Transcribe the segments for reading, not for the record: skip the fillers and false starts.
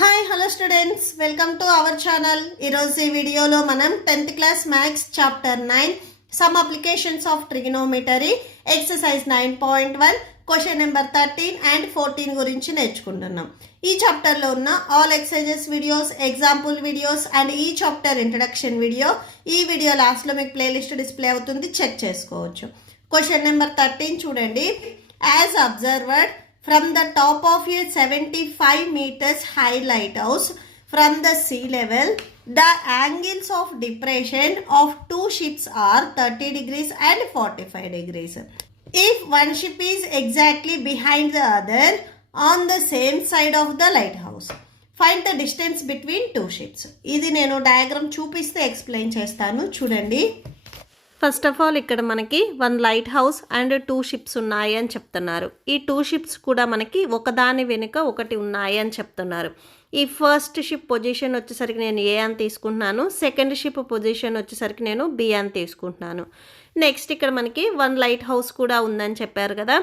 Hi hello students, welcome to our channel. ఈరోజు ఈ వీడియోలో మనం 10th class maths chapter 9 some applications of trigonometry exercise 9.1 question number 13 and 14 గురించి నేర్చుకుంటున్నాం. ఈ చాప్టర్లో ఉన్న all exercises videos, example videos and ఈ చాప్టర్ ఇంట్రడక్షన్ వీడియో ఈ వీడియో లాస్ట్లో మీకు ప్లేలిస్ట్ డిస్ప్లే అవుతుంది, చెక్ చేసుకోవచ్చు. క్వశ్చన్ నెంబర్ 13 చూడండి. As observed from the top of a 75 meters high lighthouse from the sea level, the angles of depression of two ships are 30 degrees and 45 degrees. If one ship is exactly behind the other on the same side of the lighthouse, find the distance between two ships. ఇది నేను diagram చూపిస్తే explain చేస్తాను, చూడండి. First of all ఇక్కడ మనకి 1 light house and 2 ships ఉన్నాయి అని చెప్తున్నారు. ఈ 2 షిప్స్ కూడా మనకి ఒకదాని వెనుక ఒకటి ఉన్నాయి అని చెప్తున్నారు. ఈ ఫస్ట్ షిప్ పొజిషన్ వచ్చేసరికి నేను ఏ అని తీసుకుంటున్నాను, సెకండ్ షిప్ పొజిషన్ వచ్చేసరికి నేను బి అని తీసుకుంటున్నాను. నెక్స్ట్ ఇక్కడ మనకి 1 లైట్ హౌస్ కూడా ఉందని చెప్పారు కదా,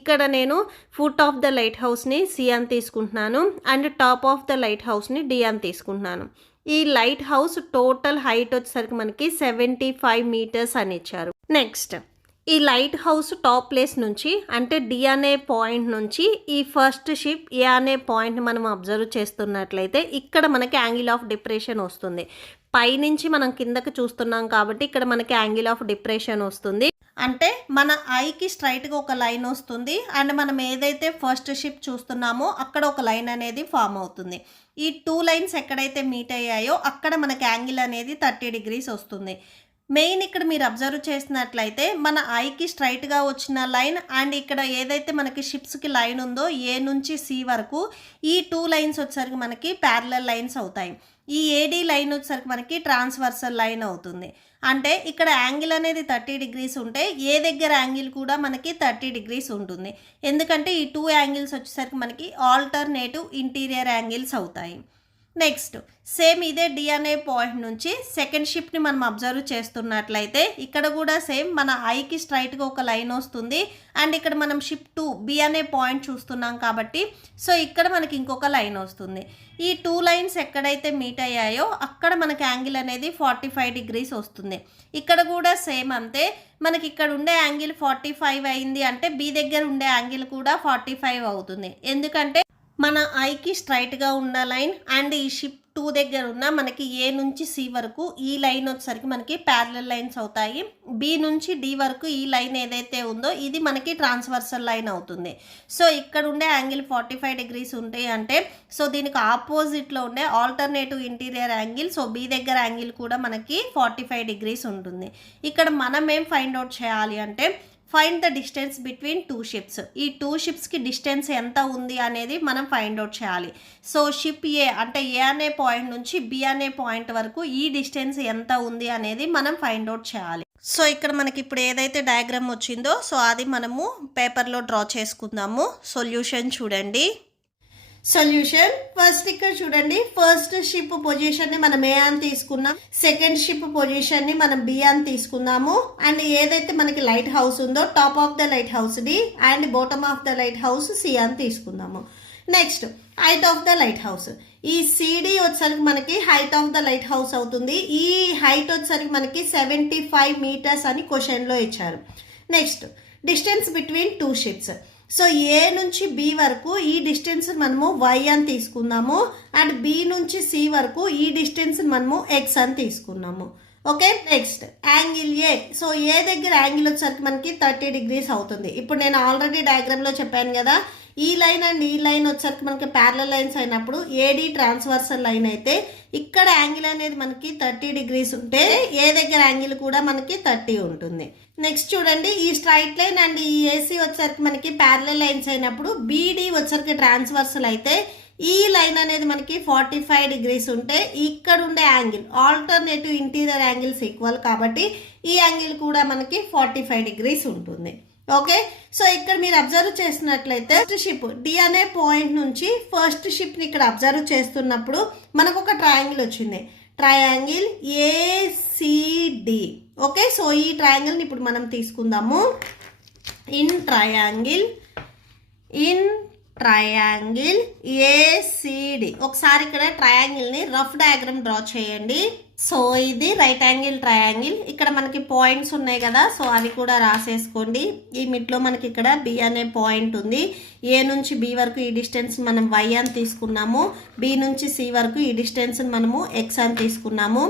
ఇక్కడ నేను ఫుట్ ఆఫ్ ద లైట్ హౌస్ని సి అని తీసుకుంటున్నాను and top of the light హౌస్ని డి అని తీసుకుంటున్నాను. ఈ లైట్ హౌస్ టోటల్ హైట్ వచ్చేసరికి మనకి 75 మీటర్స్ అని ఇచ్చారు. నెక్స్ట్ ఈ లైట్ హౌస్ టాప్ ప్లేస్ నుంచి అంటే డి అనే పాయింట్ నుంచి ఈ ఫస్ట్ షిప్ ఏ అనే పాయింట్ మనం అబ్జర్వ్ చేస్తున్నట్లయితే ఇక్కడ మనకి యాంగిల్ ఆఫ్ డిప్రెషన్ వస్తుంది. పైనుంచి మనం కిందకి చూస్తున్నాం కాబట్టి ఇక్కడ మనకి యాంగిల్ ఆఫ్ డిప్రెషన్ వస్తుంది. అంటే మన ఐకి స్ట్రైట్గా ఒక లైన్ వస్తుంది అండ్ మనం ఏదైతే ఫస్ట్ షిప్ చూస్తున్నామో అక్కడ ఒక లైన్ అనేది ఫామ్ అవుతుంది. ఈ 2 లైన్స్ ఎక్కడైతే మీట్ అయ్యాయో అక్కడ మనకి యాంగిల్ అనేది 30 డిగ్రీస్ వస్తుంది. మెయిన్ ఇక్కడ మీరు అబ్జర్వ్ చేసినట్లయితే మన ఐకి స్ట్రైట్గా వచ్చిన లైన్ అండ్ ఇక్కడ ఏదైతే మనకి షిప్స్కి లైన్ ఉందో ఏ నుంచి సి వరకు ఈ 2 లైన్స్ వచ్చేసరికి మనకి ప్యారలల్ లైన్స్ అవుతాయి. ఈ ఏడీ లైన్ వచ్చేసరికి మనకి ట్రాన్స్వర్సల్ లైన్ అవుతుంది. అంటే ఇక్కడ యాంగిల్ అనేది 30 డిగ్రీస్ ఉంటే ఏ దగ్గర యాంగిల్ కూడా మనకి 30 డిగ్రీస్ ఉంటుంది. ఎందుకంటే ఈ 2 యాంగిల్స్ వచ్చేసరికి మనకి ఆల్టర్నేటివ్ ఇంటీరియర్ యాంగిల్స్ అవుతాయి. నెక్స్ట్ సేమ్ ఇదే డి అనే పాయింట్ నుంచి సెకండ్ షిప్ని మనం అబ్జర్వ్ చేస్తున్నట్లయితే ఇక్కడ కూడా సేమ్ మన ఐకి స్ట్రైట్గా ఒక లైన్ వస్తుంది అండ్ ఇక్కడ మనం షిప్ 2 బి అనే పాయింట్ చూస్తున్నాం కాబట్టి సో ఇక్కడ మనకి ఇంకొక లైన్ వస్తుంది. ఈ 2 లైన్స్ ఎక్కడైతే మీట్ అయ్యాయో అక్కడ మనకి యాంగిల్ అనేది 45 డిగ్రీస్ వస్తుంది. ఇక్కడ కూడా సేమ్ అంతే, మనకి ఇక్కడ ఉండే యాంగిల్ 45 అయింది అంటే బి దగ్గర ఉండే యాంగిల్ కూడా 45 అవుతుంది. ఎందుకంటే మన ఐకి స్ట్రైట్గా ఉన్న లైన్ అండ్ ఈ షిప్ 2 దగ్గర ఉన్న మనకి ఏ నుంచి సి వరకు ఈ లైన్ వచ్చేసరికి మనకి ప్యారలల్ లైన్స్ అవుతాయి. బి నుంచి డి వరకు ఈ లైన్ ఏదైతే ఉందో ఇది మనకి ట్రాన్స్వర్సల్ లైన్ అవుతుంది. సో ఇక్కడ ఉండే యాంగిల్ 45 డిగ్రీస్ ఉంటాయి అంటే సో దీనికి ఆపోజిట్లో ఉండే alternative interior angle so B దగ్గర యాంగిల్ కూడా మనకి 45 డిగ్రీస్ ఉంటుంది. ఇక్కడ మనం ఏం ఫైండ్ అవుట్ చేయాలి అంటే find the distance between 2 ships. ఈ 2 షిప్స్కి డిస్టెన్స్ ఎంత ఉంది అనేది మనం ఫైండ్ అవుట్ చేయాలి. సో షిప్ ఏ అంటే ఏ అనే పాయింట్ నుంచి బి అనే పాయింట్ వరకు ఈ డిస్టెన్స్ ఎంత ఉంది అనేది మనం ఫైండ్ అవుట్ చేయాలి. సో ఇక్కడ మనకి ఇప్పుడు ఏదైతే డయాగ్రామ్ వచ్చిందో సో అది మనము పేపర్లో డ్రా చేసుకుందాము. సొల్యూషన్ చూడండి. సొల్యూషన్ ఫస్ట్ ఇక్కడ చూడండి, ఫస్ట్ షిప్ పొజిషన్ని మనం ఏ అని తీసుకున్నాం, సెకండ్ షిప్ పొజిషన్ని మనం బి అని తీసుకున్నాము అండ్ ఏదైతే మనకి లైట్ హౌస్ ఉందో top of the lighthouse D and bottom of the lighthouse C అని తీసుకున్నాము. Next height of the lighthouse, ఈ సిడి వచ్చేసరికి మనకి height of the lighthouse అవుతుంది. ఈ హైట్ వచ్చేసరికి మనకి 75 మీటర్స్ అని క్వశ్చన్లో ఇచ్చారు. Next distance between 2 ships, so A నుంచి బి వరకు ఈ డిస్టెన్స్ మనము వై అని తీసుకున్నాము అండ్ బి నుంచి సి వరకు ఈ డిస్టెన్స్ మనము ఎక్స్ అని తీసుకున్నాము. Okay, next angle A, so A దగ్గర యాంగిల్ వచ్చేసరికి మనకి 30 డిగ్రీస్ అవుతుంది. ఇప్పుడు నేను ఆల్రెడీ డయాగ్రామ్లో చెప్పాను కదా, ఈ లైన్ అండ్ ఈ లైన్ వచ్చేసరికి మనకి ప్యారలల్ లైన్స్ అయినప్పుడు ఏడి ట్రాన్స్వర్సల్ లైన్ అయితే ఇక్కడ యాంగిల్ అనేది మనకి 30 డిగ్రీస్ ఉంటే ఏ దగ్గర యాంగిల్ కూడా మనకి 30 ఉంటుంది. నెక్స్ట్ చూడండి, ఈ స్ట్రైట్ లైన్ అండ్ ఈ ఏసీ వచ్చేసరికి మనకి ప్యారలల్ లైన్స్ అయినప్పుడు బీడి వచ్చేసరికి ట్రాన్స్వర్సల్ అయితే ఈ లైన్ అనేది మనకి 45 డిగ్రీస్ ఉంటే ఇక్కడ ఉండే angle alternative interior angles equal కాబట్టి ఈ యాంగిల్ కూడా మనకి 45 డిగ్రీస్ ఉంటుంది. ఓకే, సో ఇక్కడ మీరు అబ్జర్వ్ చేసినట్లయితే ఫస్ట్ షిప్ డి అనే పాయింట్ నుంచి ఫస్ట్ షిప్ని ఇక్కడ అబ్జర్వ్ చేస్తున్నప్పుడు మనకు ఒక ట్రయాంగిల్ వచ్చింది, ట్రయాంగిల్ ఏసిడి. ఓకే, సో ఈ ట్రయాంగిల్ని ఇప్పుడు మనం తీసుకుందాము. In triangle triangle ACD. ఒకసారి ఇక్కడ ట్రయాంగిల్ని రఫ్ డయాగ్రామ్ డ్రా చేయండి. సో ఇది రైట్ యాంగిల్ ట్రయాంగిల్. ఇక్కడ మనకి పాయింట్స్ ఉన్నాయి కదా, సో అవి కూడా రాసేసుకోండి. ఈ మిడ్లో మనకి ఇక్కడ బి అనే పాయింట్ ఉంది. ఏ నుంచి బి వరకు ఈ డిస్టెన్స్ మనం వై అని తీసుకున్నాము. బి నుంచి సి వరకు ఈ డిస్టెన్స్ మనము ఎక్స్ అని తీసుకున్నాము.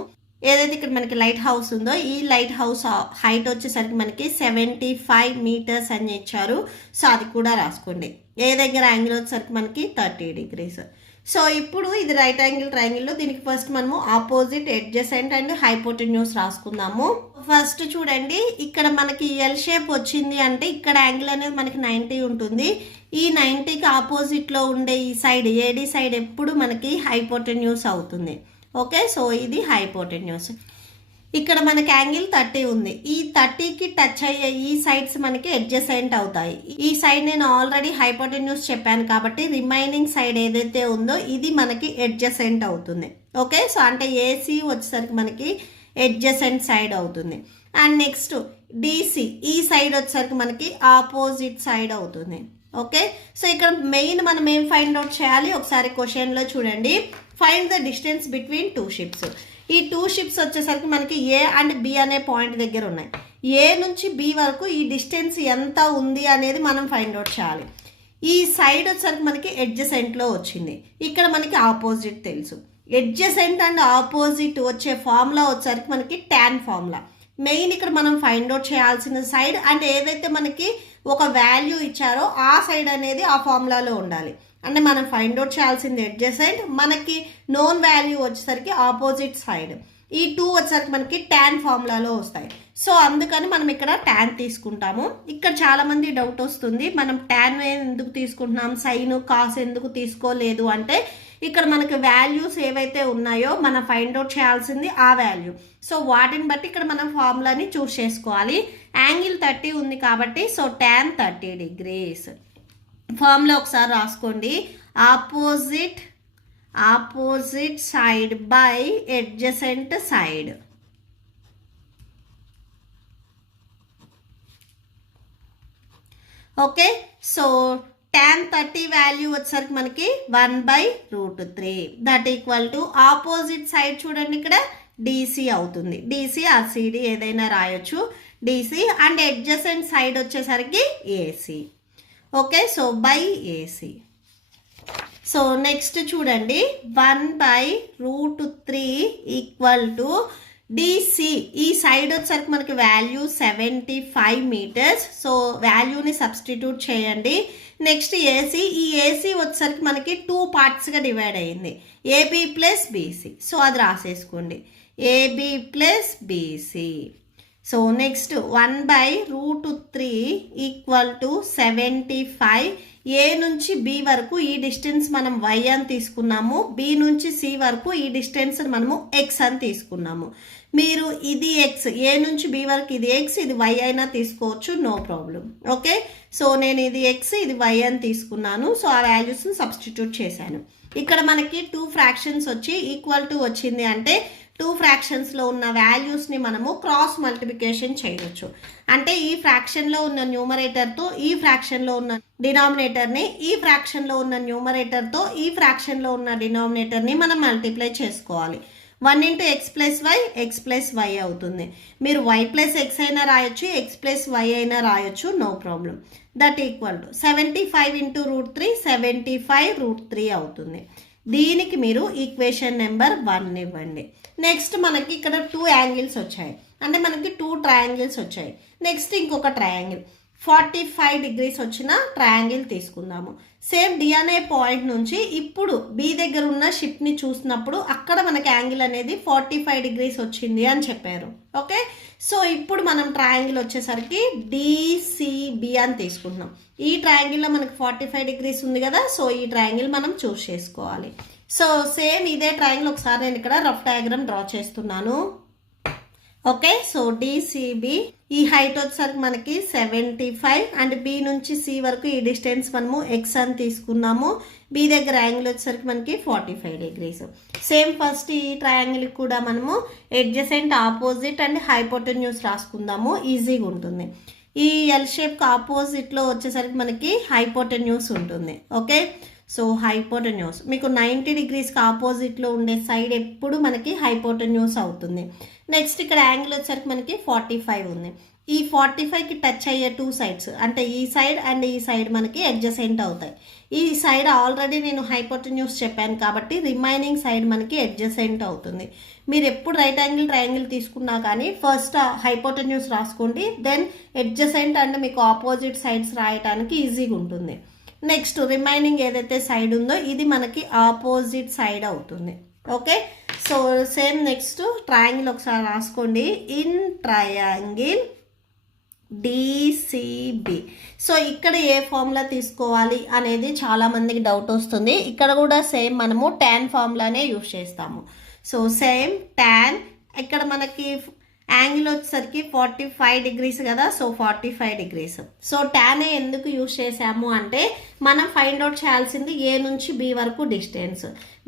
ఏదైతే ఇక్కడ మనకి లైట్ హౌస్ ఉందో ఈ లైట్ హౌస్ హైట్ వచ్చేసరికి మనకి 75 మీటర్స్ అని ఇచ్చారు. సో అది కూడా రాసుకోండి. ఏ దగ్గర యాంగిల్ వచ్చేసరికి మనకి 30 డిగ్రీస్. సో ఇప్పుడు ఇది రైట్ యాంగిల్ ట్రయాంగిల్లో దీనికి ఫస్ట్ మనము ఆపోజిట్, అడ్జసెంట్ అండ్ హైపోటెన్యూస్ రాసుకుందాము. ఫస్ట్ చూడండి, ఇక్కడ మనకి ఎల్ షేప్ వచ్చింది అంటే ఇక్కడ యాంగిల్ అనేది మనకి 90 ఉంటుంది. ఈ 90కి ఆపోజిట్లో ఉండే ఈ సైడ్ ఏడి సైడ్ ఎప్పుడు మనకి హైపోటెన్యూస్ అవుతుంది. ఓకే, సో ఇది హైపోటెన్యూస్. ఇక్కడ మనకి యాంగిల్ 30 ఉంది. ఈ 30కి టచ్ అయ్యే ఈ సైడ్స్ మనకి అడ్జసెంట్ అవుతాయి. ఈ సైడ్ నేను ఆల్రెడీ హైపోటెన్యూస్ చెప్పాను కాబట్టి రిమైనింగ్ సైడ్ ఏదైతే ఉందో ఇది మనకి అడ్జసెంట్ అవుతుంది. ఓకే, సో అంటే ఏసీ వచ్చేసరికి మనకి అడ్జసెంట్ సైడ్ అవుతుంది. అండ్ నెక్స్ట్ డిసి ఈ సైడ్ వచ్చేసరికి మనకి ఆపోజిట్ సైడ్ అవుతుంది. ఓకే, సో ఇక్కడ మెయిన్ మనం ఏం ఫైండ్ అవుట్ చేయాలి ఒకసారి క్వశ్చన్లో చూడండి. Find the distance between two ships. ఈ టూ షిప్స్ వచ్చేసరికి మనకి ఏ అండ్ బి అనే పాయింట్ దగ్గర ఉన్నాయి. ఏ నుంచి బి వరకు ఈ డిస్టెన్స్ ఎంత ఉంది అనేది మనం ఫైండ్ అవుట్ చేయాలి. ఈ సైడ్ వచ్చేసరికి మనకి అడ్జసెంట్లో వచ్చింది. ఇక్కడ మనకి ఆపోజిట్ తెలుసు. అడ్జసెంట్ అండ్ ఆపోజిట్ వచ్చే ఫార్ములా వచ్చేసరికి మనకి టాన్ ఫార్ములా. మెయిన్ ఇక్కడ మనం ఫైండ్ అవుట్ చేయాల్సిన సైడ్ అండ్ ఏదైతే మనకి ఒక వాల్యూ ఇచ్చారో ఆ సైడ్ అనేది ఆ ఫార్ములాలో ఉండాలి. అంటే మనం ఫైండ్ అవుట్ చేయాల్సింది అడ్జసెంట్, మనకి నోన్ వాల్యూ వచ్చేసరికి ఆపోజిట్ సైడ్. ఈ 2 వచ్చేసరికి మనకి టాన్ ఫార్ములాలో వస్తాయి. సో అందుకని మనం ఇక్కడ టాన్ తీసుకుంటాము. ఇక్కడ చాలామంది డౌట్ వస్తుంది, మనం టాన్ ఎందుకు తీసుకుంటున్నాం, సైన్ కాస్ ఎందుకు తీసుకోలేదు అంటే ఇక్కడ మనకి వాల్యూస్ ఏవైతే ఉన్నాయో మనం ఫైండ్ అవుట్ చేయాల్సింది ఆ వాల్యూ. సో వాటిని బట్టి ఇక్కడ మనం ఫార్ములాని చూస్ చేసుకోవాలి. యాంగిల్ 30 ఉంది కాబట్టి సో టాన్ 30 డిగ్రీస్. ఫార్ములా ఒకసారి రాసుకోండి. Opposite side by adjacent side. Okay, so tan 30 value వచ్చేసరికి మనకి 1/√3 that equal to opposite side చూడండి ఇక్కడ డిసి అవుతుంది. డిసి ఆర్ సిడి ఏదైనా రాయొచ్చు. డిసి అండ్ అడ్జసెంట్ సైడ్ వచ్చేసరికి AC. Okay, so by AC. So next చూడండి 1/√3 ఈక్వల్ టు డిసి. ఈ సైడ్ వచ్చేసరికి మనకి వాల్యూ 75 మీటర్స్. సో వాల్యూని సబ్స్టిట్యూట్ చేయండి. Next AC. ఈ ఏసీ వచ్చేసరికి మనకి 2 పార్ట్స్గా డివైడ్ అయ్యింది, ఏబి ప్లస్ బీసీ. సో అది రాసేసుకోండి, AB plus BC. So next 1/√3 equal to 75. A నుంచి బి వరకు ఈ డిస్టెన్స్ మనం వై అని తీసుకున్నాము. బి నుంచి సి వరకు ఈ డిస్టెన్స్ మనము ఎక్స్ అని తీసుకున్నాము. మీరు ఇది ఎక్స్, ఏ నుంచి బి వరకు ఇది ఎక్స్, ఇది వై అయినా తీసుకోవచ్చు, నో ప్రాబ్లం. ఓకే, సో నేను ఇది ఎక్స్ ఇది వై అని తీసుకున్నాను. సో ఆ వాల్యూస్ని సబ్స్టిట్యూట్ చేశాను. ఇక్కడ మనకి 2 ఫ్రాక్షన్స్ వచ్చి ఈక్వల్ టు వచ్చింది అంటే 2 ఫ్రాక్షన్స్లో ఉన్న వాల్యూస్ని మనము క్రాస్ మల్టిప్లికేషన్ చేయవచ్చు. అంటే ఈ ఫ్రాక్షన్లో ఉన్న న్యూమరేటర్తో ఈ ఫ్రాక్షన్లో ఉన్న డినామినేటర్ని, ఈ ఫ్రాక్షన్లో ఉన్న న్యూమరేటర్తో ఈ ఫ్రాక్షన్లో ఉన్న డినామినేటర్ని మనం మల్టిప్లై చేసుకోవాలి. 1 × x + y x + y అవుతుంది. మీరు y + x అయినా రాయొచ్చు, x + y అయినా రాయొచ్చు, no problem. That equal to 75 × √3 75√3 అవుతుంది. దీనికి మీరు ఈక్వేషన్ నెంబర్ 1 ఇవ్వండి. నెక్స్ట్ మనకి ఇక్కడ 2 యాంగిల్స్ వచ్చాయి, అంటే మనకి 2 ట్రయాంగిల్స్ వచ్చాయి. నెక్స్ట్ ఇంకొక ట్రయాంగిల్ 45 డిగ్రీస్ వచ్చిన ట్రయాంగిల్ తీసుకుందాము. సేమ్ డి అనే పాయింట్ నుంచి ఇప్పుడు బి దగ్గర ఉన్న షిప్ని చూసినప్పుడు అక్కడ మనకి యాంగిల్ అనేది 45 డిగ్రీస్ వచ్చింది అని చెప్పారు. ఓకే, సో ఇప్పుడు మనం ట్రయాంగిల్ వచ్చేసరికి డిసిబి అని తీసుకుంటున్నాం. ఈ ట్రయాంగిల్లో మనకి 45 డిగ్రీస్ ఉంది కదా, సో ఈ ట్రయాంగిల్ మనం చూస్ చేసుకోవాలి. సో సేమ్ ఇదే ట్రయాంగిల్ ఒకసారి నేను ఇక్కడ రఫ్ డయాగ్రామ్ డ్రా చేస్తున్నాను. ఓకే, సో డిసిబి ఈ హైట్ వచ్చేసరికి మనకి 75 అండ్ బి నుంచి సి వరకు ఈ డిస్టెన్స్ మనము ఎక్స్ అని తీసుకున్నాము. బి దగ్గర యాంగిల్ వచ్చేసరికి మనకి 45 డిగ్రీస్. సేమ్ ఫస్ట్ ఈ ట్రయాంగిల్ కూడా మనము అడ్జసెంట్, ఆపోజిట్ అండ్ హైపోటెన్యూస్ రాసుకుందాము, ఈజీగా ఉంటుంది. ఈ ఎల్ షేప్కి ఆపోజిట్లో వచ్చేసరికి మనకి హైపోటెన్యూస్ ఉంటుంది. ఓకే, సో హైపోటెన్యూస్ మీకు 90 డిగ్రీస్కి ఆపోజిట్లో ఉండే సైడ్ ఎప్పుడు మనకి హైపోటెన్యూస్ అవుతుంది. నెక్స్ట్ ఇక్కడ యాంగిల్ వచ్చేసరికి మనకి 45 ఉంది. ఈ 45కి టచ్ అయ్యే 2 సైడ్స్ అంటే ఈ సైడ్ అండ్ ఈ సైడ్ మనకి అడ్జసెంట్ అవుతాయి. ఈ సైడ్ ఆల్రెడీ నేను హైపోటెన్యూస్ చెప్పాను కాబట్టి రిమైనింగ్ సైడ్ మనకి అడ్జసెంట్ అవుతుంది. మీరు ఎప్పుడు రైట్ యాంగిల్ ట్రయాంగిల్ తీసుకున్నా కానీ ఫస్ట్ హైపోటెన్యూస్ రాసుకోండి, దెన్ అడ్జసెంట్ అండ్ మీకు ఆపోజిట్ సైడ్స్ రాయడానికి ఈజీగా ఉంటుంది. నెక్స్ట్ రిమైనింగ్ ఏదైతే సైడ్ ఉందో ఇది మనకి ఆపోజిట్ సైడ్ అవుతుంది. Okay, so same next triangle ఒకసారి రాసుకోండి. In triangle DCB. సో ఇక్కడ ఏ ఫార్ములా తీసుకోవాలి అనేది చాలామందికి డౌట్ వస్తుంది. ఇక్కడ కూడా సేమ్ మనము tan ఫార్ములానే యూజ్ చేస్తాము. సో సేమ్ tan ఇక్కడ మనకి యాంగిల్ వచ్చేసరికి 45 డిగ్రీస్ కదా, సో 45 డిగ్రీస్. సో tan ఎందుకు యూజ్ చేసాము అంటే మనం ఫైండ్ అవుట్ చేయాల్సింది ఏ నుంచి బి వరకు డిస్టెన్స్.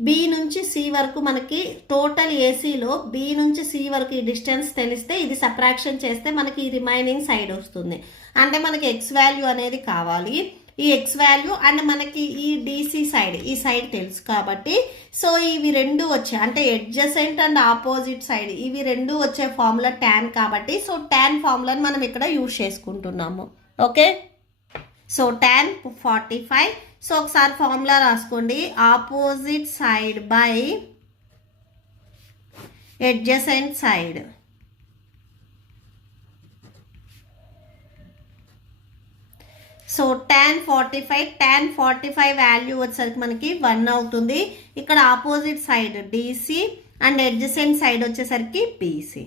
బి నుంచి సి వరకు మనకి టోటల్ ఏసీలో బి నుంచి సి వరకు ఈ డిస్టెన్స్ తెలిస్తే ఇది సబ్ట్రాక్షన్ చేస్తే మనకి ఈ రిమైనింగ్ సైడ్ వస్తుంది. అంటే మనకి ఎక్స్ వాల్యూ అనేది కావాలి. ఈ ఎక్స్ వాల్యూ అండ్ మనకి ఈ డిసి సైడ్ ఈ సైడ్ తెలుసు కాబట్టి సో ఇవి రెండు వచ్చాయి అంటే అడ్జసెంట్ అండ్ ఆపోజిట్ సైడ్ ఇవి రెండు వచ్చే ఫార్ములా tan కాబట్టి సో tan ఫార్ములాని మనం ఇక్కడ యూజ్ చేసుకుంటున్నాము. Okay, so tan 45. సో ఒకసారి ఫార్ములా రాసుకోండి. Opposite side by adjacent side. So tan 45 value వచ్చేసరికి మనకి 1 అవుతుంది. ఇక్కడ opposite side DC and adjacent side వచ్చేసరికి BC.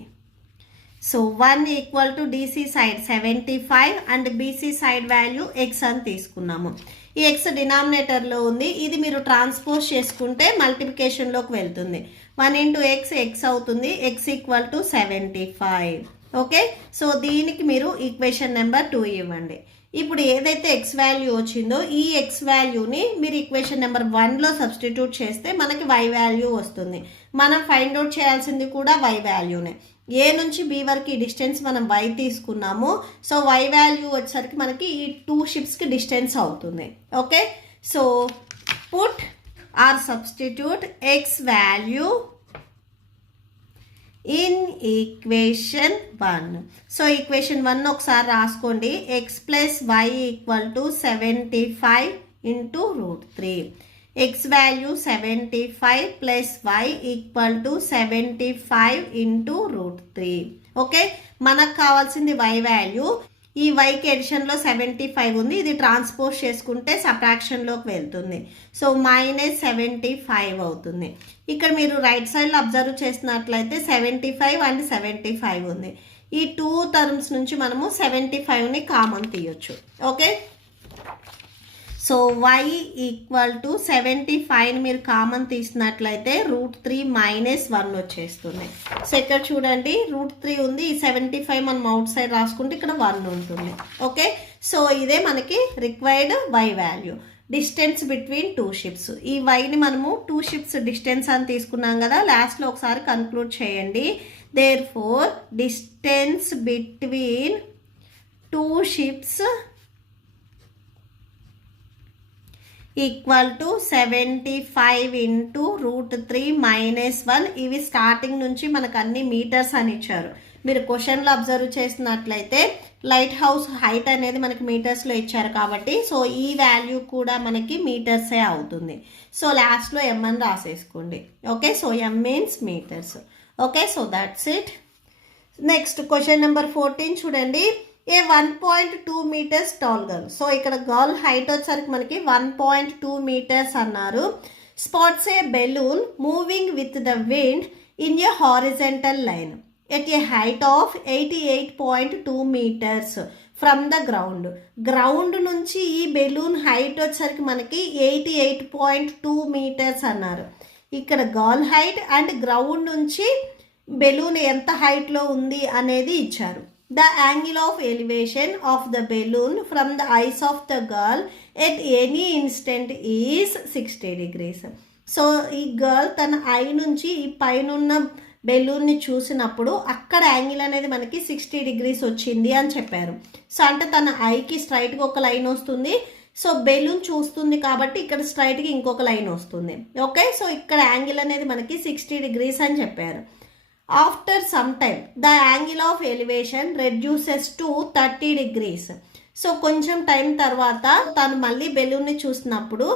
So 1 equal to DC side 75 and BC side value X అని తీసుకున్నాము. ఈ ఎక్స్ డినామినేటర్లో ఉంది, ఇది మీరు ట్రాన్స్పోజ్ చేసుకుంటే మల్టిప్లికేషన్లోకి వెళ్తుంది. 1 ఇంటూ ఎక్స్ అవుతుంది, X equal to 75. Okay, so దీనికి మీరు ఈక్వేషన్ నెంబర్ 2 ఇవ్వండి. ఇప్పుడు ఏదైతే ఎక్స్ వాల్యూ వచ్చిందో ఈ ఎక్స్ వాల్యూని మీరు ఈక్వేషన్ నెంబర్ 1లో సబ్స్టిట్యూట్ చేస్తే మనకి వై వాల్యూ వస్తుంది. మనం ఫైండ్ అవుట్ చేయాల్సింది కూడా వై వాల్యూనే. ఏ నుంచి బి వరకు ఈ డిస్టెన్స్ మనం వై తీసుకున్నాము. సో వై వాల్యూ వచ్చేసరికి మనకి ఈ 2 షిప్స్కి డిస్టెన్స్ అవుతుంది. Okay, so put or substitute x value in equation 1. So equation 1 ఒకసారి రాసుకోండి. X plus y equal to 75 into √3. X value 75 plus y equal to 75 into √3. Okay, మనకు కావాల్సింది వై వాల్యూ. ఈ వైకి ఎడిషన్లో 75 ఉంది, ఇది ట్రాన్స్పోజ్ చేసుకుంటే సబ్ట్రాక్షన్లోకి వెళ్తుంది. సో -75 అవుతుంది. ఇక్కడ మీరు రైట్ సైడ్లో అబ్జర్వ్ చేసినట్లయితే 75 అండ్ 75 ఉంది. ఈ 2 టర్మ్స్ నుంచి మనము 75ని కామన్ తీయొచ్చు. Okay, so y equal to 75ని మీరు కామన్ తీసినట్లయితే √3 - 1 వచ్చేస్తుంది. సో ఇక్కడ చూడండి √3 ఉంది, ఈ 75 మనం అవుట్ సైడ్ రాసుకుంటే ఇక్కడ 1 ఉంటుంది. ఓకే, సో ఇదే మనకి required y value. Distance between 2 ships. ఈ వైని మనము 2 షిప్స్ డిస్టెన్స్ అని తీసుకున్నాం కదా, లాస్ట్లో ఒకసారి కన్క్లూడ్ చేయండి. Therefore distance between 2 ships equal to 75 into √3 - 1. ఇవి స్టార్టింగ్ నుంచి మనకు అన్ని మీటర్స్ అని ఇచ్చారు. మీరు క్వశ్చన్లో అబ్జర్వ్ చేసినట్లయితే లైట్ హౌస్ హైట్ అనేది మనకి మీటర్స్లో ఇచ్చారు కాబట్టి సో ఈ వాల్యూ కూడా మనకి మీటర్సే అవుతుంది. సో లాస్ట్లో m అని రాసేసుకోండి. Okay, so m means metres. Okay, so that's it. Next question number 14 చూడండి. A 1.2 metres tall girl. So ఇక్కడ గర్ల్ హైట్ వచ్చేసరికి మనకి 1.2 మీటర్స్ అన్నారు. Spots a balloon moving with the wind in a horizontal line at a height of 88.2 metres from the ground. Ground నుంచి ఈ balloon height వచ్చేసరికి మనకి 88.2 metres అన్నారు. ఇక్కడ గర్ల్ హైట్ అండ్ గ్రౌండ్ నుంచి బెలూన్ ఎంత హైట్లో ఉంది అనేది ఇచ్చారు. The angle of elevation of the balloon from the eyes of the girl at any instant is 60 degrees. So ఈ గర్ల్ తన ఐ నుంచి ఈ పైన బెలూన్ని చూసినప్పుడు అక్కడ యాంగిల్ అనేది మనకి 60 degrees వచ్చింది అని చెప్పారు. సో అంటే తన ఐకి స్ట్రైట్గా ఒక లైన్ వస్తుంది. సో బెలూన్ చూస్తుంది కాబట్టి ఇక్కడ స్ట్రైట్గా ఇంకొక లైన్ వస్తుంది. ఓకే, సో ఇక్కడ యాంగిల్ అనేది మనకి 60 degrees అని చెప్పారు. After some time the angle of elevation reduces to 30 degrees. So కొంచెం టైం తర్వాత తను మళ్ళీ బెలూన్ని చూసినప్పుడు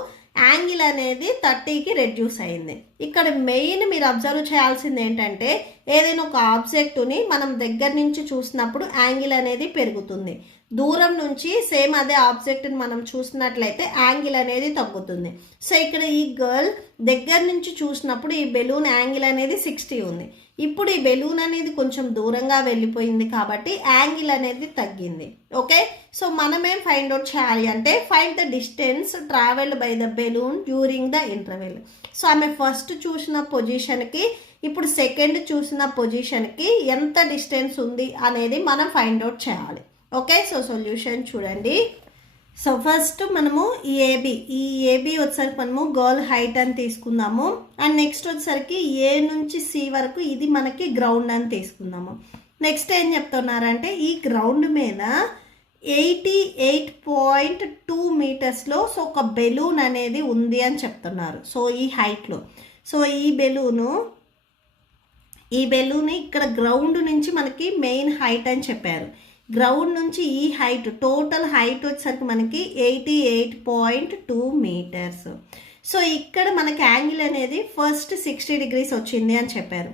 యాంగిల్ అనేది 30కి రెడ్యూస్ అయింది. ఇక్కడ మెయిన్ మీరు అబ్జర్వ్ చేయాల్సింది ఏంటంటే ఏదైనా ఒక ఆబ్జెక్టుని మనం దగ్గర నుంచి చూసినప్పుడు యాంగిల్ అనేది పెరుగుతుంది. దూరం నుంచి సేమ్ అదే ఆబ్జెక్ట్ని మనం చూసినట్లయితే యాంగిల్ అనేది తగ్గుతుంది. సో ఇక్కడ ఈ గర్ల్ దగ్గర నుంచి చూసినప్పుడు ఈ బెలూన్ యాంగిల్ అనేది 60 ఉంది. ఇప్పుడు ఈ బెలూన్ అనేది కొంచెం దూరంగా వెళ్ళిపోయింది కాబట్టి యాంగిల్ అనేది తగ్గింది. ఓకే, సో మనమేం ఫైండ్ అవుట్ చేయాలి అంటే find the distance travelled by the balloon during the interval. So ఆమె ఫస్ట్ చూసిన పొజిషన్కి ఇప్పుడు సెకండ్ చూసిన పొజిషన్కి ఎంత డిస్టెన్స్ ఉంది అనేది మనం ఫైండ్ అవుట్ చేయాలి. ఓకే, సో సొల్యూషన్ చూడండి. సో ఫస్ట్ మనము ఈ ఏబి వచ్చేసరికి మనము గర్ల్ హైట్ అని తీసుకుందాము. అండ్ నెక్స్ట్ వచ్చేసరికి ఏ నుంచి సి వరకు ఇది మనకి గ్రౌండ్ అని తీసుకుందాము. నెక్స్ట్ ఏం చెప్తున్నారంటే ఈ గ్రౌండ్ మీద 88.2 మీటర్స్లో సో ఒక బెలూన్ అనేది ఉంది అని చెప్తున్నారు. సో ఈ హైట్లో సో ఈ బెలూన్ ఇక్కడ గ్రౌండ్ నుంచి మనకి మెయిన్ హైట్ అని చెప్పారు. గ్రౌండ్ నుంచి ఈ హైట్ టోటల్ హైట్ వచ్చేసరికి మనకి 88.2 మీటర్స్. సో ఇక్కడ మనకి యాంగిల్ అనేది ఫస్ట్ 60 degrees వచ్చింది అని చెప్పారు.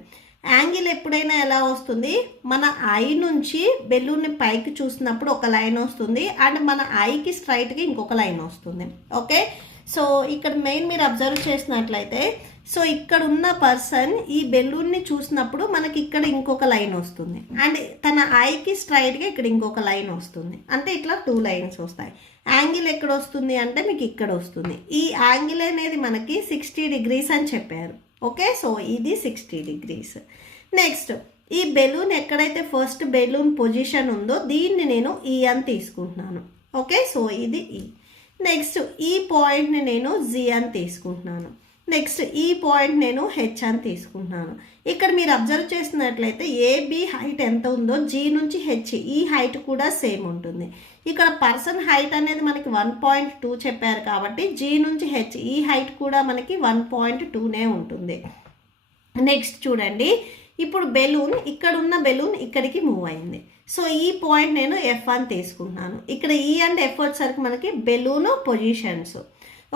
యాంగిల్ ఎప్పుడైనా ఎలా వస్తుంది, మన ఐ నుంచి బెలూన్ని పైకి చూసినప్పుడు ఒక లైన్ వస్తుంది అండ్ మన ఐకి స్ట్రైట్గా ఇంకొక లైన్ వస్తుంది. ఓకే, సో ఇక్కడ మెయిన్ మీరు అబ్జర్వ్ చేసినట్లయితే సో ఇక్కడ ఉన్న పర్సన్ ఈ బెలూన్ని చూసినప్పుడు మనకి ఇక్కడ ఇంకొక లైన్ వస్తుంది అండ్ తన ఐకి స్ట్రైట్గా ఇక్కడ ఇంకొక లైన్ వస్తుంది. అంటే ఇట్లా 2 లైన్స్ వస్తాయి. యాంగిల్ ఎక్కడ వస్తుంది అంటే మీకు ఇక్కడ వస్తుంది. ఈ యాంగిల్ అనేది మనకి 60 degrees అని చెప్పారు. ఓకే, సో ఇది 60 degrees. నెక్స్ట్ ఈ బెలూన్ ఎక్కడైతే ఫస్ట్ బెలూన్ పొజిషన్ ఉందో దీన్ని నేను ఈ అని తీసుకుంటున్నాను. ఓకే, సో ఇది ఈ. నెక్స్ట్ ఈ పాయింట్ని నేను జి అని తీసుకుంటున్నాను. నెక్స్ట్ ఈ పాయింట్ నేను హెచ్ అని తీసుకుంటున్నాను. ఇక్కడ మీరు అబ్జర్వ్ చేసినట్లయితే ఏబి హైట్ ఎంత ఉందో జీ నుంచి హెచ్ ఈ హైట్ కూడా సేమ్ ఉంటుంది. ఇక్కడ పర్సన్ హైట్ అనేది మనకి 1.2 చెప్పారు కాబట్టి జీ నుంచి హెచ్ ఈ హైట్ కూడా మనకి 1.2నే ఉంటుంది. నెక్స్ట్ చూడండి, ఇప్పుడు బెలూన్ ఇక్కడ ఉన్న బెలూన్ ఇక్కడికి మూవ్ అయింది. సో ఈ పాయింట్ నేను ఎఫ్ అని తీసుకుంటున్నాను. ఇక్కడ ఈ అండ్ ఎఫ్ వచ్చేసరికి మనకి బెలూన్ పొజిషన్స్.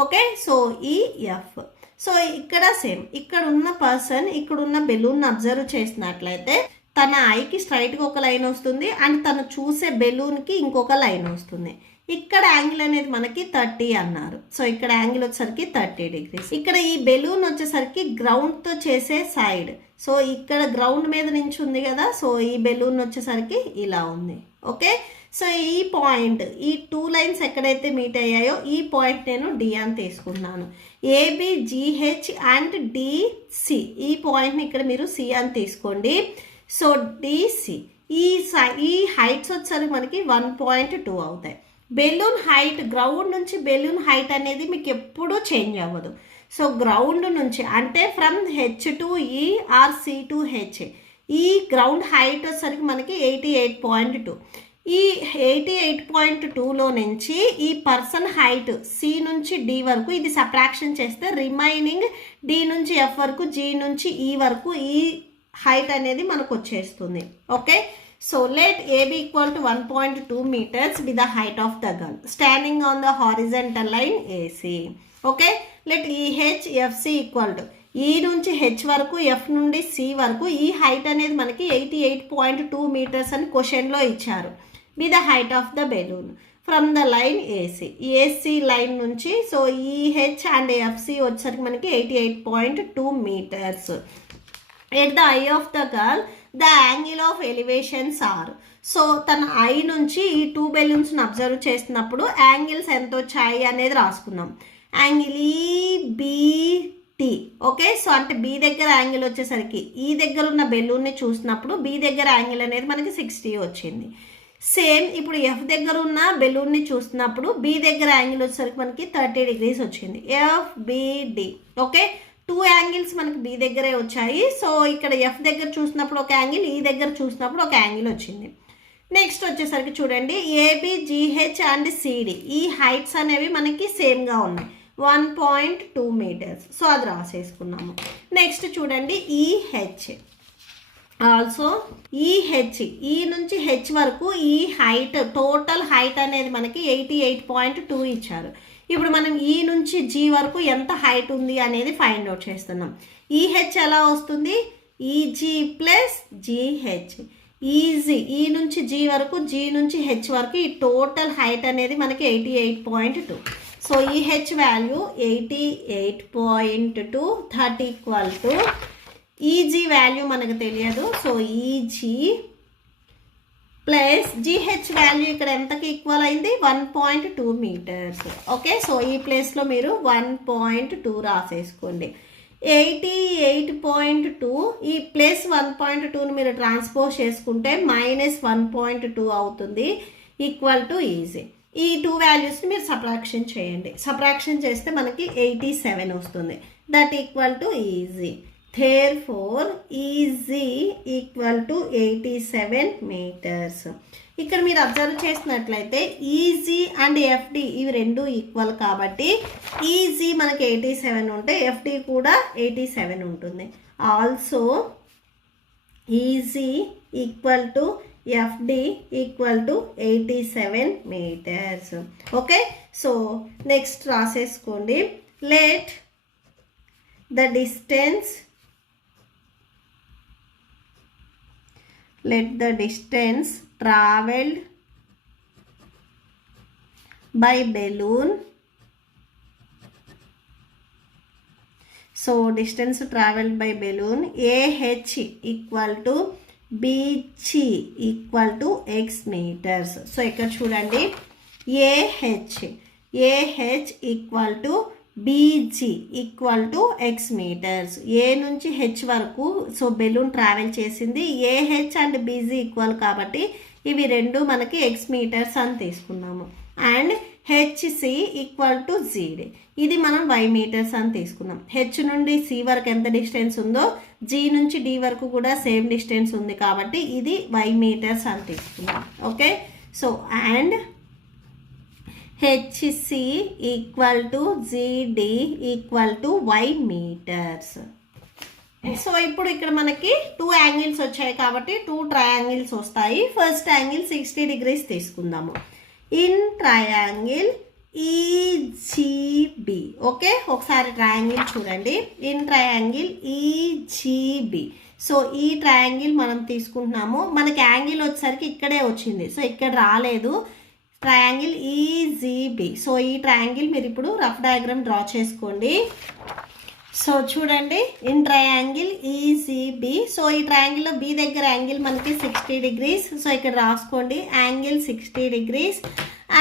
ఓకే, సో ఈ ఎఫ్. సో ఇక్కడ సేమ్ ఇక్కడ ఉన్న పర్సన్ ఇక్కడ ఉన్న బెలూన్ అబ్జర్వ్ చేసినట్లయితే తన ఐకి స్ట్రైట్గా ఒక లైన్ వస్తుంది అండ్ తను చూసే బెలూన్కి ఇంకొక లైన్ వస్తుంది. ఇక్కడ యాంగిల్ అనేది మనకి 30 అన్నారు. సో ఇక్కడ యాంగిల్ వచ్చేసరికి 30 degrees. ఇక్కడ ఈ బెలూన్ వచ్చేసరికి గ్రౌండ్తో చేసే సైడ్. సో ఇక్కడ గ్రౌండ్ మీద నుంచి ఉంది కదా, సో ఈ బెలూన్ వచ్చేసరికి ఇలా ఉంది. ఓకే, సో ఈ పాయింట్ ఈ 2 లైన్స్ ఎక్కడైతే మీట్ అయ్యాయో ఈ పాయింట్ నేను డి అని తీసుకున్నాను. ఏబిజిహెచ్ అండ్ డిసి ఈ పాయింట్ని ఇక్కడ మీరు సి అని తీసుకోండి. సో డిసి ఈ హైట్స్ వచ్చేసరికి మనకి 1.2 అవుతాయి. బెలూన్ హైట్ గ్రౌండ్ నుంచి బెలూన్ హైట్ అనేది మీకు ఎప్పుడూ చేంజ్ అవ్వదు. సో గ్రౌండ్ నుంచి అంటే ఫ్రమ్ హెచ్ టు ఈ ఆర్ సి టు హెచ్ ఈ గ్రౌండ్ హైట్ వచ్చేసరికి మనకి 88.2. ఈ 88.2లో నుంచి ఈ పర్సన్ హైట్ సి నుంచి డి వరకు ఇది సబ్ట్రాక్షన్ చేస్తే రిమైనింగ్ డి నుంచి ఎఫ్ వరకు జీ నుంచి ఈ వరకు ఈ హైట్ అనేది మనకు వచ్చేస్తుంది. Okay, so let AB equal to 1.2 meters be the height of the girl standing on the horizontal line AC. Okay, let EH FC equal to ఈ నుంచి హెచ్ వరకు ఎఫ్ నుండి సి వరకు ఈ హైట్ అనేది మనకి 88.2 meters అని క్వశ్చన్లో ఇచ్చారు. B the height of the balloon from the line AC line నుంచి. సో ఈహెచ్ అండ్ ఎఫ్సి వచ్చేసరికి మనకి 88.2 meters. At the eye of the girl the angle of elevations are. So తన ఐ నుంచి ఈ 2 బెలూన్స్ని అబ్జర్వ్ చేసినప్పుడు యాంగిల్స్ ఎంత వచ్చాయి అనేది రాసుకుందాం. యాంగిల్ ఈబిటి. ఓకే, సో అంటే బి దగ్గర యాంగిల్ వచ్చేసరికి ఈ దగ్గర ఉన్న బెలూన్ని చూసినప్పుడు బి దగ్గర యాంగిల్ అనేది మనకి 60 వచ్చింది. సేమ్ ఇప్పుడు ఎఫ్ దగ్గర ఉన్న బెలూన్ని చూస్తున్నప్పుడు బి దగ్గర యాంగిల్ వచ్చేసరికి మనకి 30 degrees వచ్చింది. ఎఫ్బిడి. ఓకే, 2 యాంగిల్స్ మనకి బి దగ్గరే వచ్చాయి. సో ఇక్కడ ఎఫ్ దగ్గర చూసినప్పుడు ఒక యాంగిల్, ఈ దగ్గర చూసినప్పుడు ఒక యాంగిల్ వచ్చింది. నెక్స్ట్ వచ్చేసరికి చూడండి, ఏబి, జిహెచ్ అండ్ సిడి ఈ హైట్స్ అనేవి మనకి సేమ్గా ఉన్నాయి, 1.2 meters. సో అది రాసేసుకున్నాము. నెక్స్ట్ చూడండి, ఈహెచ్ ఆల్సో ఈహెచ్, ఈ నుంచి హెచ్ వరకు ఈ హైట్, టోటల్ హైట్ అనేది మనకి 88.2 ఇచ్చారు. ఇప్పుడు మనం ఈ నుంచి జీ వరకు ఎంత హైట్ ఉంది అనేది ఫైండ్ అవుట్ చేస్తున్నాం. ఈహెచ్ ఎలా వస్తుంది, ఈజీ ప్లస్ జీహెచ్. ఈజీ ఈ నుంచి జీ వరకు, జీ నుంచి హెచ్ వరకు ఈ టోటల్ హైట్ అనేది మనకి 88.2. So EH value 88.2, that equal to EG value మనకు తెలియదు. So easy plus GH value ఇక్కడ ఎంతకి ఈక్వల్ అయింది, 1.2 meters. ఓకే, సో ఈ ప్లేస్లో మీరు 1.2 రాసేసుకోండి. 88.2 ఈ ప్లస్ 1.2ని మీరు ట్రాన్స్పోజ్ చేసుకుంటే -1.2 అవుతుంది, ఈక్వల్ టు ఈజీ. ఈ 2 వాల్యూస్ని మీరు సబ్ట్రాక్షన్ చేయండి. సబ్ట్రాక్షన్ చేస్తే మనకి 87 వస్తుంది, that equal to easy. Therefore easy equal to 87 meters. ఇక్కడ మీరు అబ్జర్వ్ చేసినట్లయితే ఈజీ అండ్ ఎఫ్డి ఇవి రెండు ఈక్వల్ కాబట్టి ఈజీ మనకి 87 ఉంటే ఎఫ్డి కూడా 87 ఉంటుంది. Also EG equal to FD equal to 87 meters. Okay, so next రాసేసుకోండి. Let the distance traveled by balloon. So distance traveled by balloon AH equal to BG equal to x meters. So ఇక్కడ చూడండి, AH equal to BG equal to X metres. A నుంచి H వరకు so balloon travel చేసింది, AH and BG equal కాబట్టి ఇవి రెండు మనకి X metres అని తీసుకున్నాము. అండ్ హెచ్సి ఈక్వల్ టు జీడీ, ఇది మనం వై మీటర్స్ అని తీసుకున్నాం. హెచ్ నుండి సి వరకు ఎంత డిస్టెన్స్ ఉందో జీ నుంచి డి వరకు కూడా సేమ్ డిస్టెన్స్ ఉంది కాబట్టి ఇది వై మీటర్స్ అని తీసుకున్నాం. Okay, so and HC equal to GD equal to Y metres. So ఇప్పుడు ఇక్కడ మనకి 2 యాంగిల్స్ వచ్చాయి కాబట్టి 2 ట్రయాంగిల్స్ వస్తాయి. ఫస్ట్ యాంగిల్ 60 degrees తీసుకుందాము. In triangle E G B. ఓకే, ఒకసారి ట్రయాంగిల్ చూడండి. In triangle E G B. సో ఈ ట్రయాంగిల్ మనం తీసుకుంటున్నాము. మనకి యాంగిల్ వచ్చేసరికి ఇక్కడే వచ్చింది, సో ఇక్కడ రాలేదు. Triangle E G B. సో ఈ ట్రయాంగిల్ మీరు ఇప్పుడు రఫ్ డయాగ్రామ్ డ్రా చేసుకోండి. సో చూడండి, ఇన్ ట్రయాంగిల్ ఈజీబి. సో ఈ ట్రయాంగిల్లో బి దగ్గర యాంగిల్ మనకి 60 degrees. సో ఇక్కడ రాసుకోండి, యాంగిల్ 60 degrees.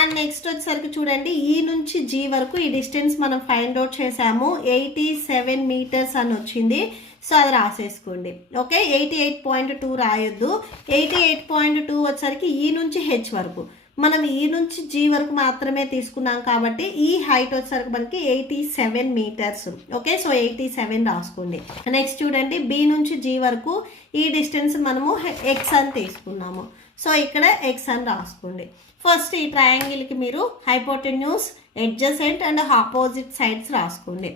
అండ్ నెక్స్ట్ వచ్చేసరికి చూడండి, ఈ నుంచి జీ వరకు ఈ డిస్టెన్స్ మనం ఫైండ్ అవుట్ చేసాము, 87 meters అని వచ్చింది. సో అది రాసేసుకోండి. ఓకే, 88.2 రాయొద్దు. 88.2 వచ్చేసరికి ఈ నుంచి హెచ్ వరకు, మనం ఈ నుంచి జీ వరకు మాత్రమే తీసుకున్నాం కాబట్టి ఈ హైట్ వచ్చేసరికి మనకి 87 meters. ఓకే, సో 87 రాసుకోండి. నెక్స్ట్ చూడండి, బి నుంచి జీ వరకు ఈ డిస్టెన్స్ మనము ఎక్స్ అని తీసుకున్నాము. సో ఇక్కడ ఎక్స్ అని రాసుకోండి. ఫస్ట్ ఈ ట్రయాంగిల్కి మీరు hypotenuse, adjacent and opposite sides రాసుకోండి.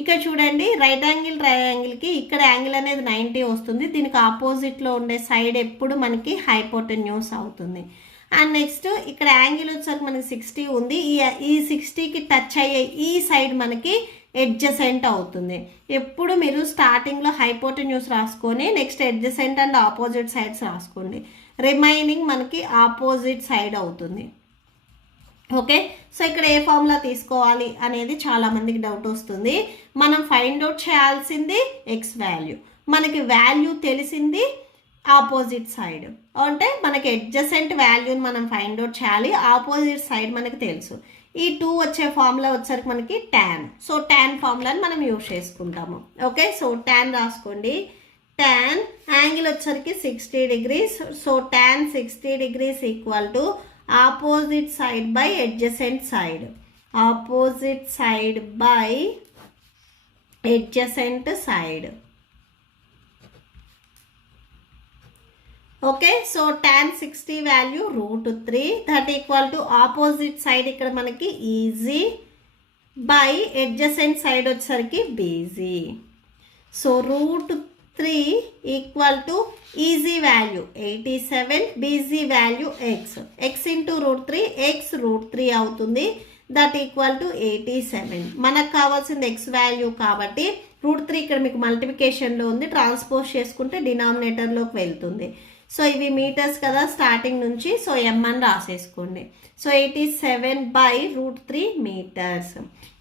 ఇక్కడ చూడండి, రైట్ యాంగిల్ ట్రయాంగిల్కి ఇక్కడ యాంగిల్ అనేది 90 వస్తుంది. దీనికి ఆపోజిట్లో ఉండే సైడ్ ఎప్పుడు మనకి హైపోటెన్యూస్ అవుతుంది. అండ్ నెక్స్ట్ ఇక్కడ యాంగిల్ వచ్చేసరికి మనకి 60 ఉంది. ఈ 60కి టచ్ అయ్యే ఈ సైడ్ మనకి అడ్జసెంట్ అవుతుంది. ఎప్పుడు మీరు స్టార్టింగ్లో హైపోటెన్యూస్ రాసుకొని next adjacent and opposite sides రాసుకోండి. రిమైనింగ్ మనకి ఆపోజిట్ సైడ్ అవుతుంది. ఓకే, సో ఇక్కడ ఏ ఫార్ములా తీసుకోవాలి అనేది చాలామందికి డౌట్ వస్తుంది. మనం ఫైండ్ అవుట్ చేయాల్సింది ఎక్స్ వాల్యూ, మనకి వాల్యూ తెలిసింది ఆపోజిట్ సైడ్. అంటే మనకి అడ్జసెంట్ వాల్యూని మనం ఫైండ్ అవుట్ చేయాలి, ఆపోజిట్ సైడ్ మనకి తెలుసు. ఈ 2 వచ్చే ఫార్ములా వచ్చేసరికి మనకి tan. సో tan ఫార్ములాని మనం యూజ్ చేసుకుంటాము. ఓకే, సో tan రాసుకోండి. tan యాంగిల్ వచ్చేసరికి 60 degrees. సో tan 60 degrees equal to opposite side by adjacent side. Opposite side by adjacent side. Okay, so tan 60 value √3 that equal to opposite side ఇక్కడ మనకి EG by adjacent side వచ్చేసరికి BG. So √3 equal to EG value 87, BG value x into √3 x √3 అవుతుంది. That equal to 87. మనకు కావాల్సింది x value కాబట్టి √3 ఇక్కడ మీకు మల్టిప్లికేషన్లో ఉంది, ట్రాన్స్పోజ్ చేసుకుంటే డినామినేటర్లోకి వెళ్తుంది. సో ఇవి మీటర్స్ కదా స్టార్టింగ్ నుంచి, సో m అని రాసేసుకోండి. సో 87/√3 మీటర్స్,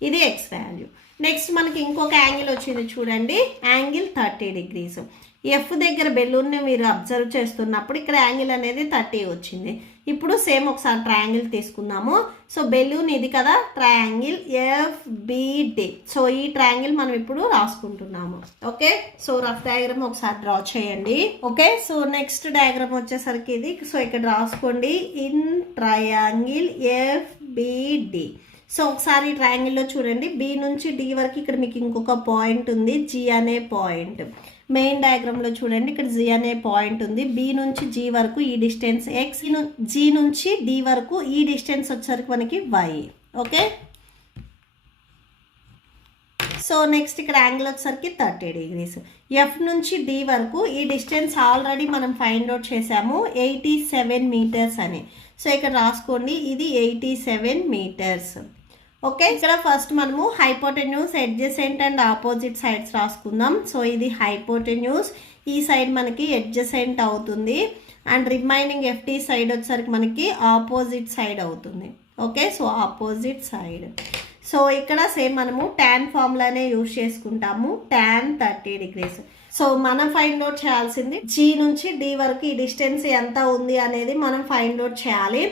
ఇది x వాల్యూ. నెక్స్ట్ మనకి ఇంకొక యాంగిల్ వచ్చింది చూడండి, యాంగిల్ 30 degrees. ఎఫ్ దగ్గర బెలూన్ని మీరు అబ్జర్వ్ చేస్తున్నప్పుడు ఇక్కడ యాంగిల్ అనేది 30 వచ్చింది. ఇప్పుడు సేమ్ ఒకసారి ట్రయాంగిల్ తీసుకుందాము. సో బెలూన్ ఇది కదా ట్రయాంగిల్ FBD. సో ఈ ట్రయాంగిల్ మనం ఇప్పుడు రాసుకుంటున్నాము. ఓకే, సో రఫ్ డయాగ్రామ్ ఒకసారి డ్రా చేయండి. ఓకే, సో నెక్స్ట్ డయాగ్రామ్ వచ్చేసరికి ఇది. సో ఇక్కడ రాసుకోండి, ఇన్ ట్రయాంగిల్ FBD. సో ఒకసారి ట్రయాంగిల్లో చూడండి, బి నుంచి డి వరకు ఇక్కడ మీకు ఇంకొక పాయింట్ ఉంది, జి అనే పాయింట్. మెయిన్ డయాగ్రామ్లో చూడండి, ఇక్కడ జి అనే పాయింట్ ఉంది. బి నుంచి జి వరకు ఈ డిస్టెన్స్ ఎక్స్, జి నుంచి డి వరకు ఈ డిస్టెన్స్ వచ్చేసరికి మనకి వై. ఓకే, సో నెక్స్ట్ ఇక్కడ యాంగిల్ వచ్చేసరికి 30 degrees. ఎఫ్ నుంచి డి వరకు ఈ డిస్టెన్స్ ఆల్రెడీ మనం ఫైండ్ అవుట్ చేసాము, 87 meters అని. సో ఇక్కడ రాసుకోండి, ఇది 87 meters. ఓకే, ఇక్కడ ఫస్ట్ మనము hypotenuse, adjacent and opposite sides రాసుకుందాం. సో ఇది హైపోటెన్యూస్, ఈ సైడ్ మనకి అడ్జసెంట్ అవుతుంది, అండ్ రిమైనింగ్ FD సైడ్ వచ్చేసరికి మనకి ఆపోజిట్ సైడ్ అవుతుంది. Okay, so opposite side. So ఇక్కడ సేమ్ మనము tan ఫార్ములానే యూజ్ చేసుకుంటాము, tan 30 degrees. సో మనం ఫైండ్ అవుట్ చేయాల్సింది జీ నుంచి డి వరకు ఈ డిస్టెన్స్ ఎంత ఉంది అనేది మనం ఫైండ్ అవుట్ చేయాలి.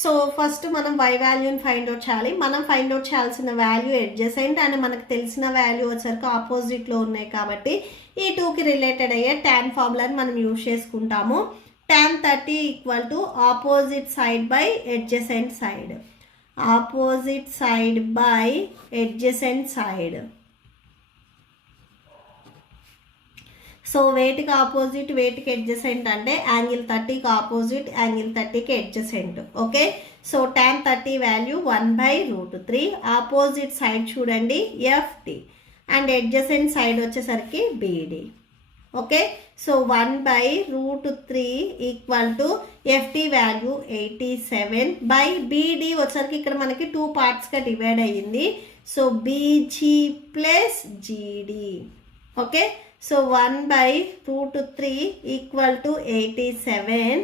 సో ఫస్ట్ మనం y వాల్యూని ఫైండ్ అవుట్ చేయాలి. మనం ఫైండ్ అవుట్ చేయాల్సిన వాల్యూ అడ్జసెంట్ అండ్ మనకు తెలిసిన వాల్యూ వచ్చేసరికి ఆపోజిట్లో ఉన్నాయి కాబట్టి ఈ 2కి రిలేటెడ్ అయ్యే tan ఫార్ములాని మనం యూజ్ చేసుకుంటాము. tan 30 equal to opposite side by adjacent side, opposite side by adjacent side. So వేటికి ఆపోజిట్, వేటికి అడ్జసెంట్ అంటే యాంగిల్ 30కి ఆపోజిట్, యాంగిల్ 30కి adjacent. Okay, so tan 30 value 1/√3. Opposite side చూడండి FD అండ్ అడ్జసెంట్ సైడ్ వచ్చేసరికి BD. Okay, so 1/√3 equal to FD value 87 by BD వచ్చేసరికి ఇక్కడ మనకి 2 పార్ట్స్గా డివైడ్ అయ్యింది. So BG plus GD. Okay, so 1/√3 equal to 87.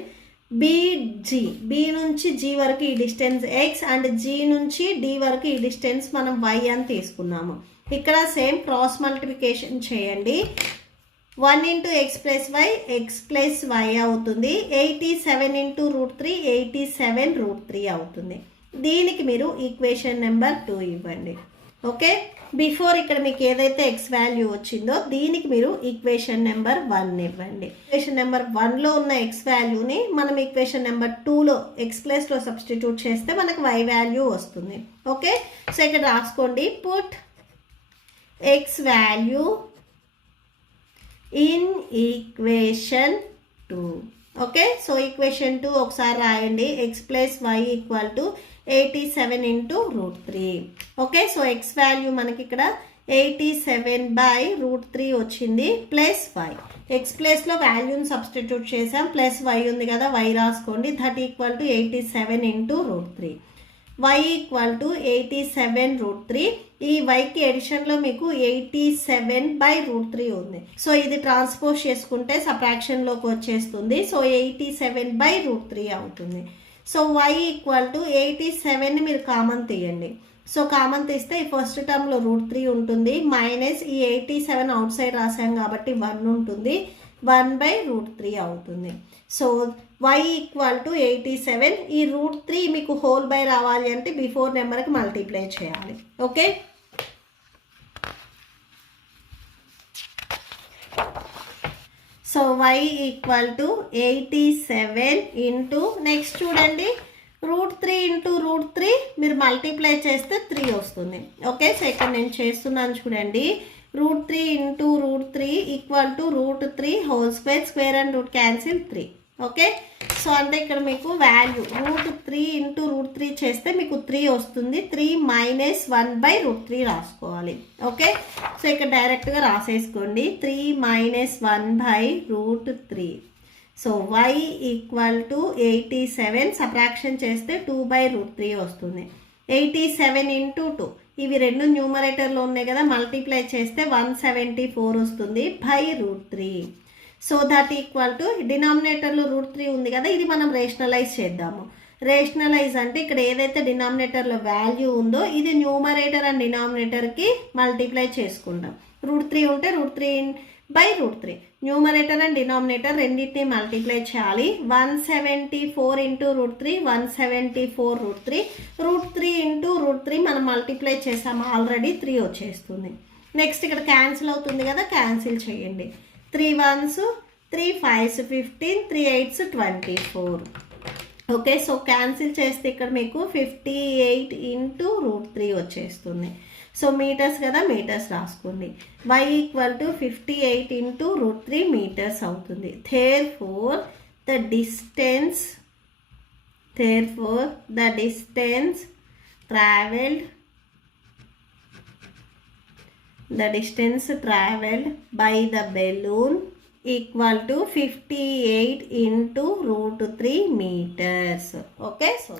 BG, B నుంచి G వరకు ఈ డిస్టెన్స్ x అండ్ G నుంచి D వరకు ఈ డిస్టెన్స్ మనం y అని తీసుకున్నాము. ఇక్కడ సేమ్ క్రాస్ మల్టిప్లికేషన్ చేయండి, 1 into x plus y, x plus y అవుతుంది. 87 ఇంటూ √3, 87√3 అవుతుంది. దీనికి మీరు ఈక్వేషన్ నెంబర్ 2 ఇవ్వండి. ఓకే, బిఫోర్ ఇక్కడ మీకు ఏదైతే x వాల్యూ వచ్చిందో దీనికి మీరు ఈక్వేషన్ నెంబర్ 1 ఇవ్వండి. ఈక్వేషన్ నెంబర్ 1లో ఉన్న x వాల్యూని మనం ఈక్వేషన్ నెంబర్ 2లో x ప్లస్లో సబ్స్టిట్యూట్ చేస్తే మనకు y వాల్యూ వస్తుంది. ఓకే, సో ఇక్కడ రాసుకోండి, put x value in equation 2. Okay, so equation 2 ఒకసారి రాయండి, x plus y equal to 87 into √3. Okay, so x value మనకి ఇక్కడ 87/√3 వచ్చింది, ప్లస్ వై. ఎక్స్ ప్లేస్లో వాల్యూని సబ్స్టిట్యూట్ చేసాం, ప్లస్ వై ఉంది కదా, వై రాసుకోండి. That equal to 87 into √3. y equal to 87√3. ఈ వైకి ఎడిషన్లో మీకు 87/√3 ఉంది. సో ఇది ట్రాన్స్పోజ్ చేసుకుంటే సబ్ట్రాక్షన్లోకి వచ్చేస్తుంది. సో 87/√3 అవుతుంది. సో y ఈక్వల్ టు 87ని మీరు కామన్ తీయండి. సో కామన్ తీస్తే ఈ ఫస్ట్ టర్మ్లో √3 ఉంటుంది, మైనస్ ఈ 87 అవుట్ సైడ్ రాసాం కాబట్టి 1 ఉంటుంది, 1/√3 అవుతుంది. So y equal to 87. ఈ √3 మీకు హోల్ బై రావాలి అంటే బిఫోర్ నెంబర్కి మల్టిప్లై చేయాలి. Okay, so y equal to 87 into next చూడండి √3 ఇంటూ √3 మీరు మల్టిప్లై చేస్తే 3 వస్తుంది. ఓకే, సో ఇక్కడ నేను చేస్తున్నాను చూడండి, √3 into √3 equal to √3 whole square, square and root cancel 3. Okay, so అంటే ఇక్కడ మీకు వాల్యూ √3 into √3 చేస్తే మీకు 3 వస్తుంది. 3 - 1/√3 రాసుకోవాలి. ఓకే, సో ఇక్కడ డైరెక్ట్గా రాసేసుకోండి. 3 - 1/√3. So y equal to 87, subtraction చేస్తే 2/√3 వస్తుంది. 87 into 2, ఇవి రెండు న్యూమరేటర్లో ఉన్నాయి కదా, మల్టిప్లై చేస్తే 174 వస్తుంది /√3. సో దట్ ఈక్వల్ టు డినామినేటర్లో √3 ఉంది కదా, ఇది మనం రేషనలైజ్ చేద్దాము. రేషనలైజ్ అంటే ఇక్కడ ఏదైతే డినామినేటర్లో వాల్యూ ఉందో ఇది న్యూమరేటర్ అండ్ డినామినేటర్కి మల్టిప్లై చేసుకుంటాం. √3 ఉంటే √3/√3, న్యూమరేటర్ అండ్ డినామినేటర్ రెండింటిని మల్టిప్లై చేయాలి. 174 into √3, 174 √3. √3 into √3 మనం మల్టిప్లై చేసాము ఆల్రెడీ, 3 వచ్చేస్తుంది. నెక్స్ట్ ఇక్కడ క్యాన్సిల్ అవుతుంది కదా, క్యాన్సిల్ చేయండి. 3 1s 3 5s 15, 3 8s 24. Okay, so cancel చేస్తే ఇక్కడ మీకు 58 into √3 వచ్చేస్తుంది. సో మీటర్స్ కదా, మీటర్స్ రాసుకోండి. y equal to 58 into √3 metres అవుతుంది. therefore the distance traveled by the balloon equal to 58 into √3 meters. Okay, సో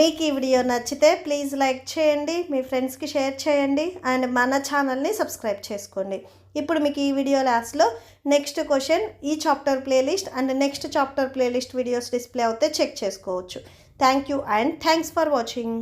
మీకు ఈ వీడియో నచ్చితే ప్లీజ్ లైక్ చేయండి, మీ ఫ్రెండ్స్కి షేర్ చేయండి అండ్ మన ఛానల్ని సబ్స్క్రైబ్ చేసుకోండి. ఇప్పుడు మీకు ఈ వీడియో లాస్ట్లో నెక్స్ట్ క్వశ్చన్, ఈ chapter playlist and next chapter playlist videos display అవుతే చెక్ చేసుకోవచ్చు. Thank you and thanks for watching.